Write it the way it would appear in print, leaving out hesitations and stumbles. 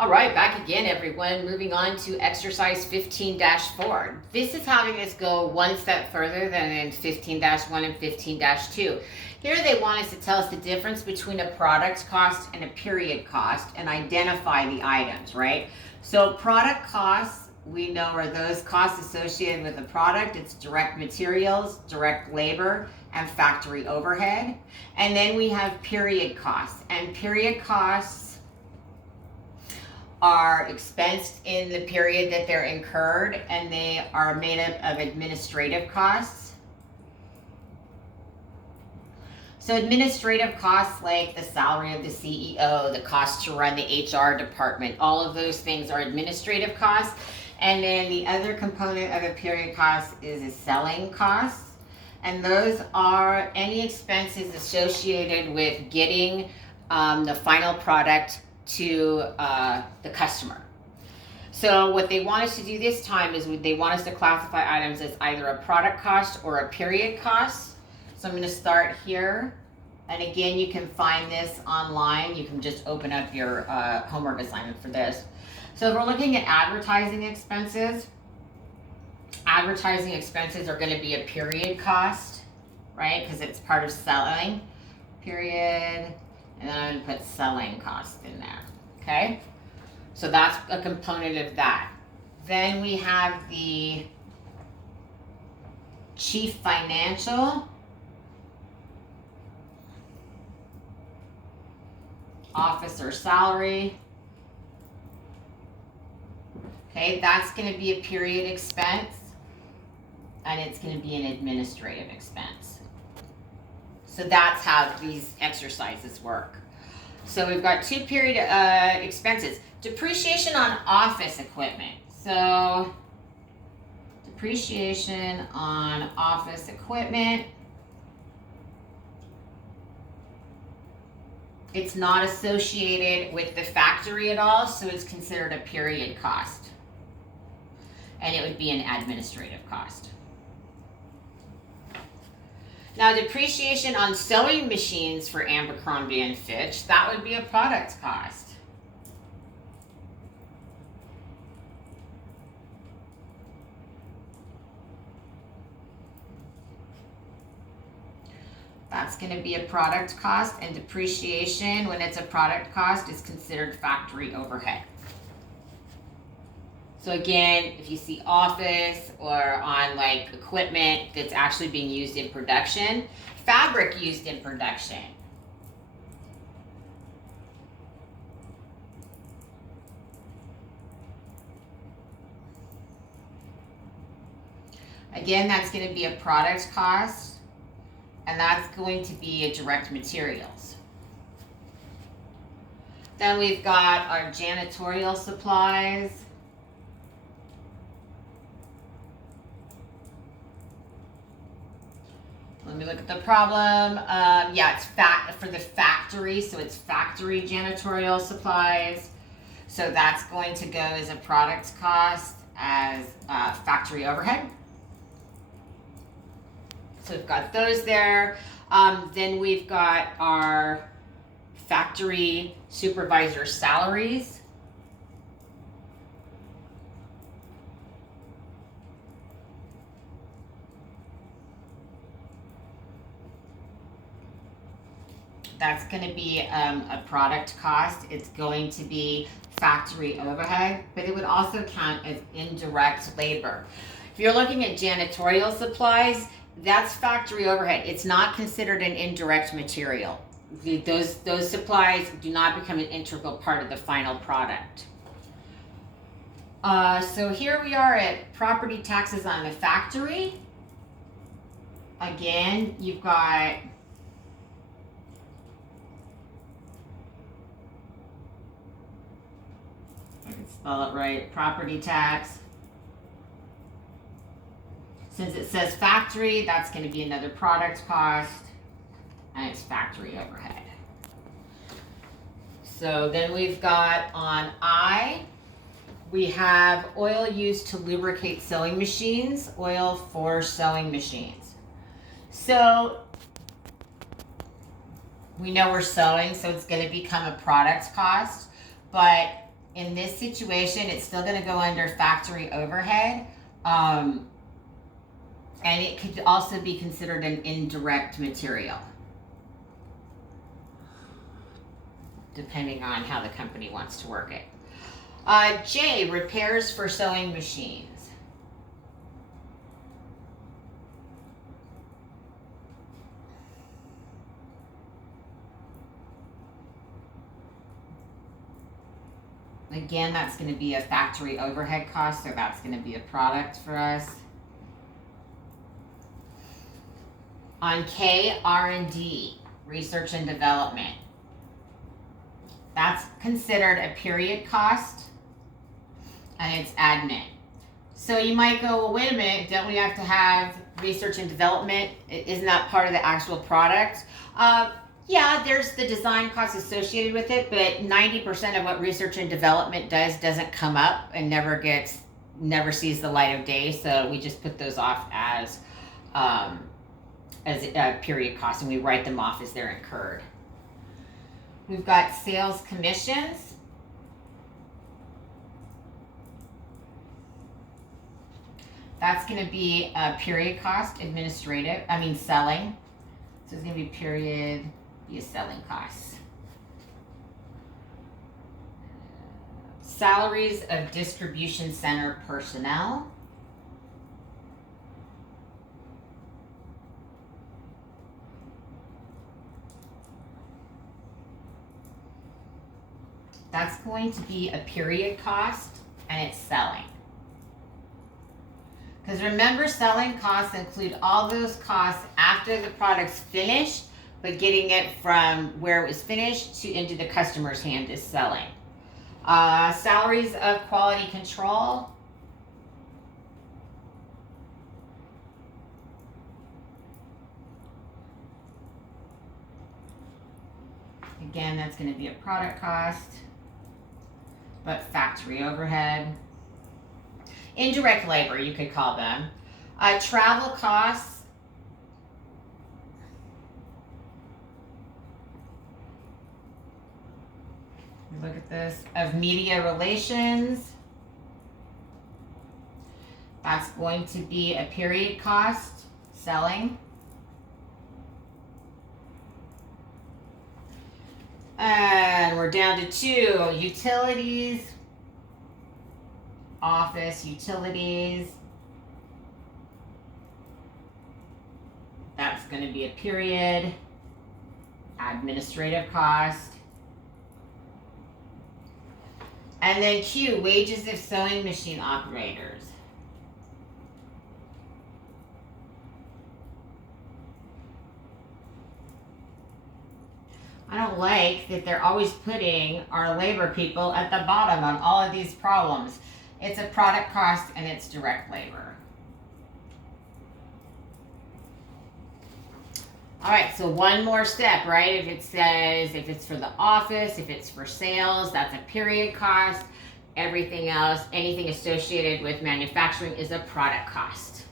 All right, back again, everyone. Moving on to exercise 15-4. This is having us go one step further than in 15-1 and 15-2. Here they want us to tell us the difference between a product cost and a period cost and identify the items, right? So product costs, we know are those costs associated with the product. It's direct materials, direct labor, and factory overhead. And then we have period costs. And period costs are expensed in the period that they're incurred, and they are made up of administrative costs. So administrative costs like the salary of the CEO, the cost to run the HR department, all of those things are administrative costs. And then the other component of a period cost is a selling cost. And those are any expenses associated with getting the final product to the customer. So what they want us to do this time is they want us to classify items as either a product cost or a period cost. So I'm going to start here. And again, you can find this online. You can just open up your homework assignment for this. So if we're looking at advertising expenses are going to be a period cost, right? Because it's part of selling, period. And then I'm going to put selling costs in there, okay? So that's a component of that. Then we have the chief financial officer salary. Okay, that's going to be a period expense, and it's going to be an administrative expense. So that's how these exercises work. So we've got two period expenses. Depreciation on office equipment. So depreciation on office equipment. It's not associated with the factory at all, so it's considered a period cost. And it would be an administrative cost. Now, depreciation on sewing machines for Abercrombie and Fitch, that would be a product cost. That's going to be a product cost, and depreciation, when it's a product cost, is considered factory overhead. So again, if you see office or on like equipment that's actually being used in production, fabric used in production. Again, that's going to be a product cost, and that's going to be a direct materials. Then we've got our janitorial supplies. Let me look at the problem. Yeah, it's for the factory, so it's factory janitorial supplies. So that's going to go as a product cost as factory overhead. So we've got those there. Then we've got our factory supervisor salaries. That's going to be a product cost. It's going to be factory overhead, but it would also count as indirect labor. If you're looking at janitorial supplies, that's factory overhead. It's not considered an indirect material. Those supplies do not become an integral part of the final product. So here we are at property taxes on the factory. Again, you've got I can spell it right, property tax. Since it says factory, that's going to be another product cost, and it's factory overhead. So then we've got on I, we have oil used to lubricate sewing machines, oil for sewing machines. So we know we're sewing, so it's going to become a product cost, but in this situation, it's still going to go under factory overhead. And it could also be considered an indirect material, depending on how the company wants to work it. J, repairs for sewing machines. Again, that's going to be a factory overhead cost, so that's going to be a product for us. On K, R&D, research and development. That's considered a period cost, and it's admin. So you might go, well, wait a minute, don't we have to have research and development? Isn't that part of the actual product? Yeah, there's the design costs associated with it, but 90% of what research and development does doesn't come up and never sees the light of day. So we just put those off as a period cost, and we write them off as they're incurred. We've got sales commissions. That's going to be a period cost, selling. So it's going to be period, be a selling cost. Salaries of distribution center personnel. That's going to be a period cost, and it's selling. Because remember, selling costs include all those costs after the product's finished, but getting it from where it was finished to into the customer's hand is selling. Salaries of quality control. Again, that's going to be a product cost, but factory overhead. Indirect labor, you could call them. Travel costs. Look at this. Of media relations. That's going to be a period cost, selling. And we're down to 2, utilities. Office utilities. That's going to be a period. Administrative cost. And then Q, wages of sewing machine operators. I don't like that they're always putting our labor people at the bottom on all of these problems. It's a product cost, and it's direct labor. All right, so one more step, right? If it says, if it's for the office, if it's for sales, that's a period cost. Everything else, anything associated with manufacturing is a product cost.